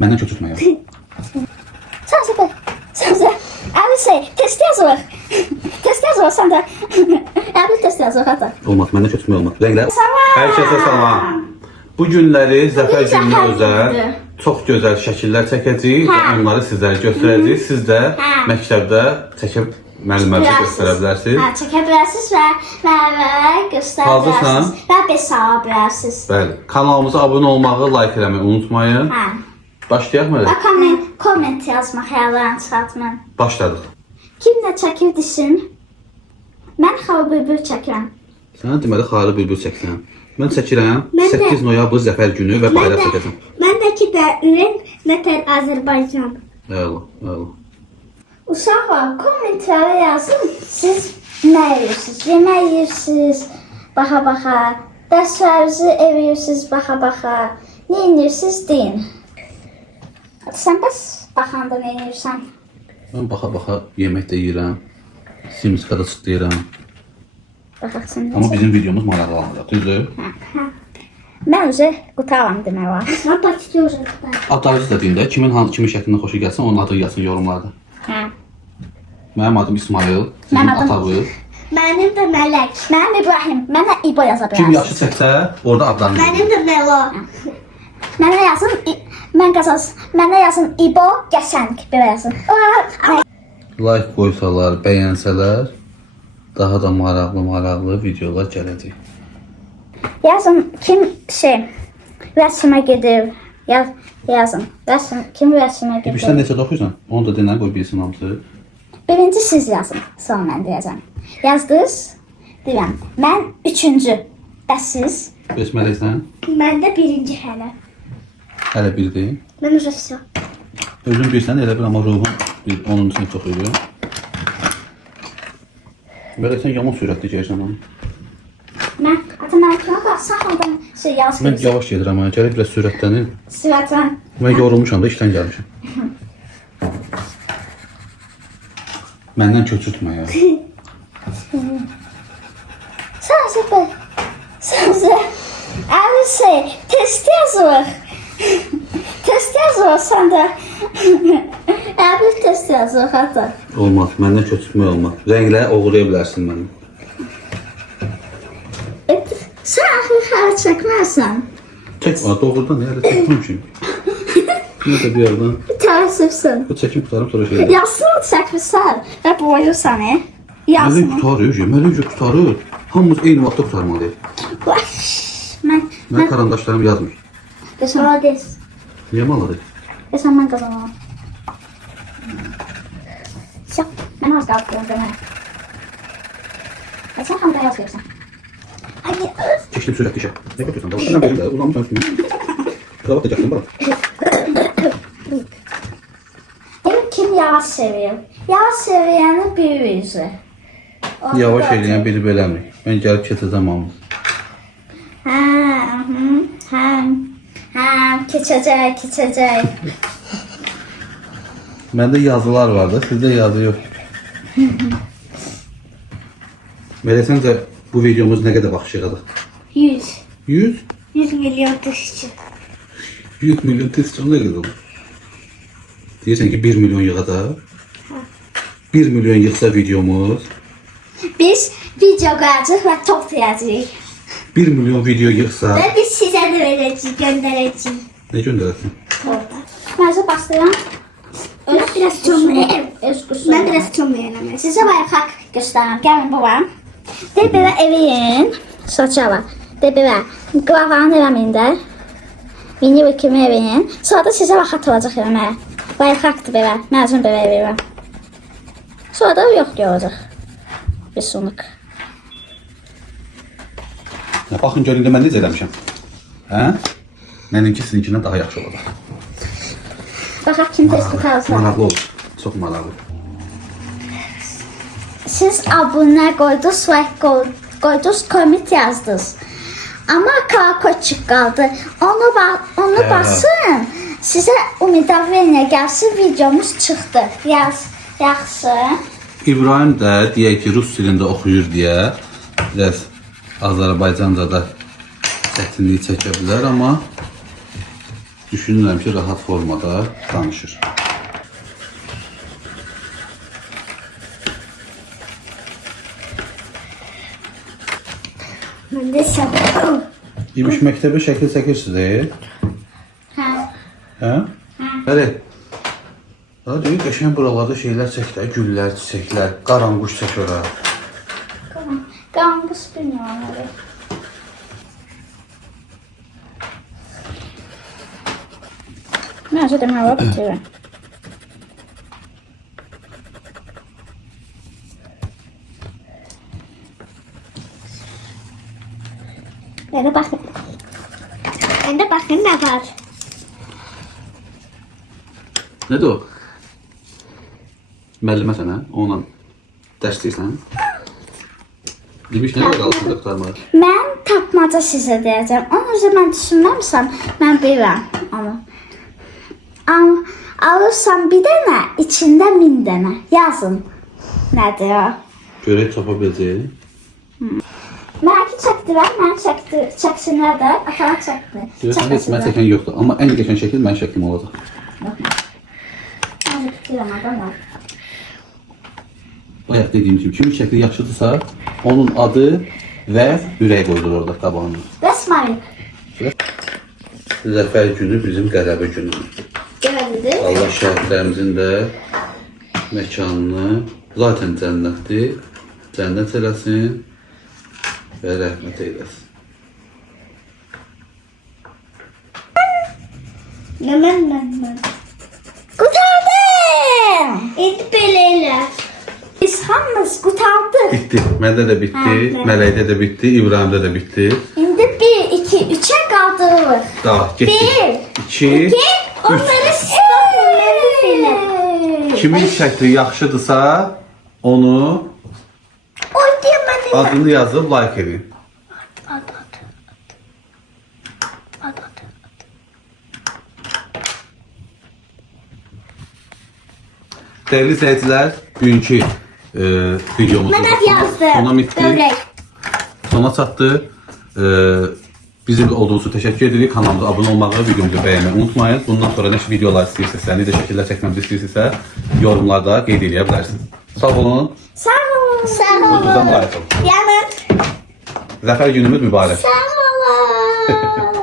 Məndən köçürtmə ya. Sen abi test yazılır. Test yazılır sen de. Abi test yazılır hatta. Olmaz, məndən köçürtmə olmaz. Rənglər. Hər kəsə salam. Bu günləri Zəfər gününə özəl çox gözəl şəkillər çəkəcəyik və onları sizlərə göstərəcəyik. Siz də məktəbdə çəkib müəllimlərinizə göstərə bilərsiniz. Ha, çəkə bilərsiniz və göstərə Hazırsan? bilərsiniz. Və bir sala bilərsiniz. Bəli. Kanalımıza abunə olmağı, like eləməyi unutmayın. Hə. Başlayaq mı? Və komment yazmaq xəyallarını çıxartmayın. Başladıq. Kim nə çəkir desin? Mən Xalı Bülbül çəkirəm. Sən deməli Xarı Bülbül çəksən. Mən çəkirəm Mən də. 8 noyabr Zəfər günü və bayraq çəkəcəm. Məndəki də Vətən Azərbaycan. Əla, əla. Uşaqlar, kommentlərə yazın. Siz nə yeyirsiniz? Yemək yeyirsiniz, baxa-baxa. Dərslərinizi eləyirsiniz, baxa-baxa. Nə yeyirsiniz, deyin. Hadi sən bəs baxanda nə yeyirsən? Mən baxa-baxa yemək də yeyirəm. Simskada çıxdıyıram. Baxaqsın. Amma bizim videomuz maraqlı olacaq, düzdür? Mən özü qutaram demək var. Mən başlayıyorum. Adlarınızı da deyin də, kimin şəklindən xoşu gəlsin, onun adı yazsın yorumlarda. Hə. Mənim adım İsmail, sizin Mənim adım- Atavuz. Mənim də Mələk. Mənim İbrahim, mənə İbo yaza Kim bilərsən. yaxşı çəksə, orada adlarını Mənim yazın. də Məlo. Mənə yazın, mən qazas. Mənə yazın İbo Qəşəng belə yazın. Like qoysalar, bəyənsələr, daha da maraqlı videolar gələcək. Yazın kim rəsmə gedir. Yazın. Kim rəsmə Bilirsən gedir. neçədə oxuyursan? Onu da denə qoy bilsin hamısı. Birinci siz yazın, sonra mən deyəcəm. Yazdınız? Deyirəm. Mən üçüncü. Bəs siz? Besmələksən, Mən də birinci hələ. hələ birdir. Mən uzaqsa. Özün bilirsən, elə bir amma ruhun bir 10-cu sinif oxuyur. Belə sən yaman sürətli gəlirsən onu. Mən mən kime bak saxladım yaz Mən yavaş gedirəm, amma gəlib biraz sürətlənir. Sürətən. Mən yorulmuşam da işdən gəlmişəm. Məndən köçürtmə ya. Sözü. Abi test yazılır. Test yazılır sen de. Abi test yazılır hatta. Olmaz, məndən köçürtmə olmaz. Rənglə oğurlaya bilərsin məni. Sen axı xələ çəkməzsən. Çək, doğrudan hələ çəkməmişim. Nə də bir yerdən. Təəssüfsən. Bu çəkim qutarım sonra şey. Yazsın çəkmirsən və boyursan, Məli yazsın. qutarır, məli qutarır. Hamımız eyni vaxtda qutarmalıyıq. Mən karandaşlarım yazmır. Desəm, Niyə maladır? desəm mən qazanam. Mən az qaldım demək. Sən hamda yaz görsən. Keçdim sürətli işə. Nə götürsən? Sən belə uzanmışsan üstünə. Kravat da gətirdim bura. Kim yavaş seviyor? Yavaş seviyəni bir yüzü. Yavaş eləyən biri beləmir. Mən gəlib keçəcəm hamı. Keçəcək. Məndə yazılar var da, sizdə yazı yox. Belə səncə bu videomuz nə qədər baxış yığadıq? 100. 100? 100 milyon tuşçu. 100 milyon test nə qədər olur? Deyirsən ki 1 milyon yığadaq? 1 milyon yığsa videomuz, Biz video qoyacağıq və toplayacağıq. 1 milyon video yığsa, Və biz sizə də verəcəyik, göndərəcəyik. nə göndərəsən? Məzə başlayıram. Mən biraz çöməyəm. Öz Mən qüsuruma. biraz çöməyəm. Sizə bayaq göstərirəm. Gəlin bura. De belə evin saçala. De belə qlavanın eləmində. Mini və kimi evin. Sonra da sizə vaxt atılacaq eləməyə. Bayaq haqqdır belə. Məzun belə evirəm. Sonra da yox olacaq. Bir sunuk. Baxın görün də mən necə eləmişəm. Hə? Mənimki sizinkindən daha yaxşı olacaq. Baxaq kim test tutarsa. Maraqlı olur. Çox maraqlı. Siz abunə qoydunuz və qoydunuz komment yazdınız. Amma karakoçik qaldı. Onu basın. Sizə umidaveniya gəlsin videomuz çıxdı. Yaxşı. İbrahim də deyək ki rus dilində oxuyur deyə biraz Azərbaycanca da çətinlik çəkə bilər, amma düşünürəm ki, rahat formada danışır. Ben de sapım. İbiş məktəbə şəkil çəkirsiniz, Hə. hə? Bəli. Hadi, qəşəng buralarda şeylər çək də, güllər, çiçəklər, qaranquş çək ora. Qaranquş bilmirəm. Mən özü demək olar bitirirəm. Bana bakın. Ben de bakın ne var. Nədir o? Müəllimə sənə, onunla dərs deyirsən. İbiş nə qədər qalsın qırxlarmaq? Mən tapmaca sizə deyəcəm. Onun üzrə mən düşünməmişəm. Mən bilirəm onu. Alırsan bir dənə, içində 1000 dənə. Yazın. Nədir o? Görək tapa biləcəyik. Mənki çəkdirəm, mən çəksinlər də, atana çəkdir. Görürsən, heç mən çəkən yoxdur. Amma ən qəşəng şəkil mənim şəklim olacaq. Mən bitirəm adamlar. Bayaq dediyim kimi, kimin şəkli yaxşıdırsa, onun adı və ürək qoyulur orada qabağına. Rəsmalik. Zəfər günü bizim qələbə günümüzdür. Görədiniz? Allah şəhidlərimizin də məkanını zaten cənnətdir. Cənnət eləsin və rəhmət eyləsin. Ben. Qurtardım! İndi beləyle. Biz hamımız qurtardıq. Bitti. Məndə də bitti, Mələkdə də bitti, İbrahimdə də bitti. İndi 1, 2, 3'ə qaldırılır. Daha getdik. 2, Onları stopları kimin şəkli yaxşıdırsa, onu Oy diyemedim. adını yazıb like edin. Ad. Dəyərli seyircilər, bugünkü videomuz Ben hep yazdım. sona bitdi. Böbrek. Sona çatdı. Bizimle olduğunuz için teşekkür edirik. Kanalımıza abone olmağı, videomuzu beğenmeyi unutmayın. Bundan sonra ne videolar istəyirsinizsə, ne de şəkillər çəkməmizi istəyirsinizsə, yorumlarda qeyd edə bilərsiniz. Sağ olun. Sağ olun. Sağ Özünüzdən olun. mübarək olun. Yanın. Zəfər günümüz mübarək. Sağ olun.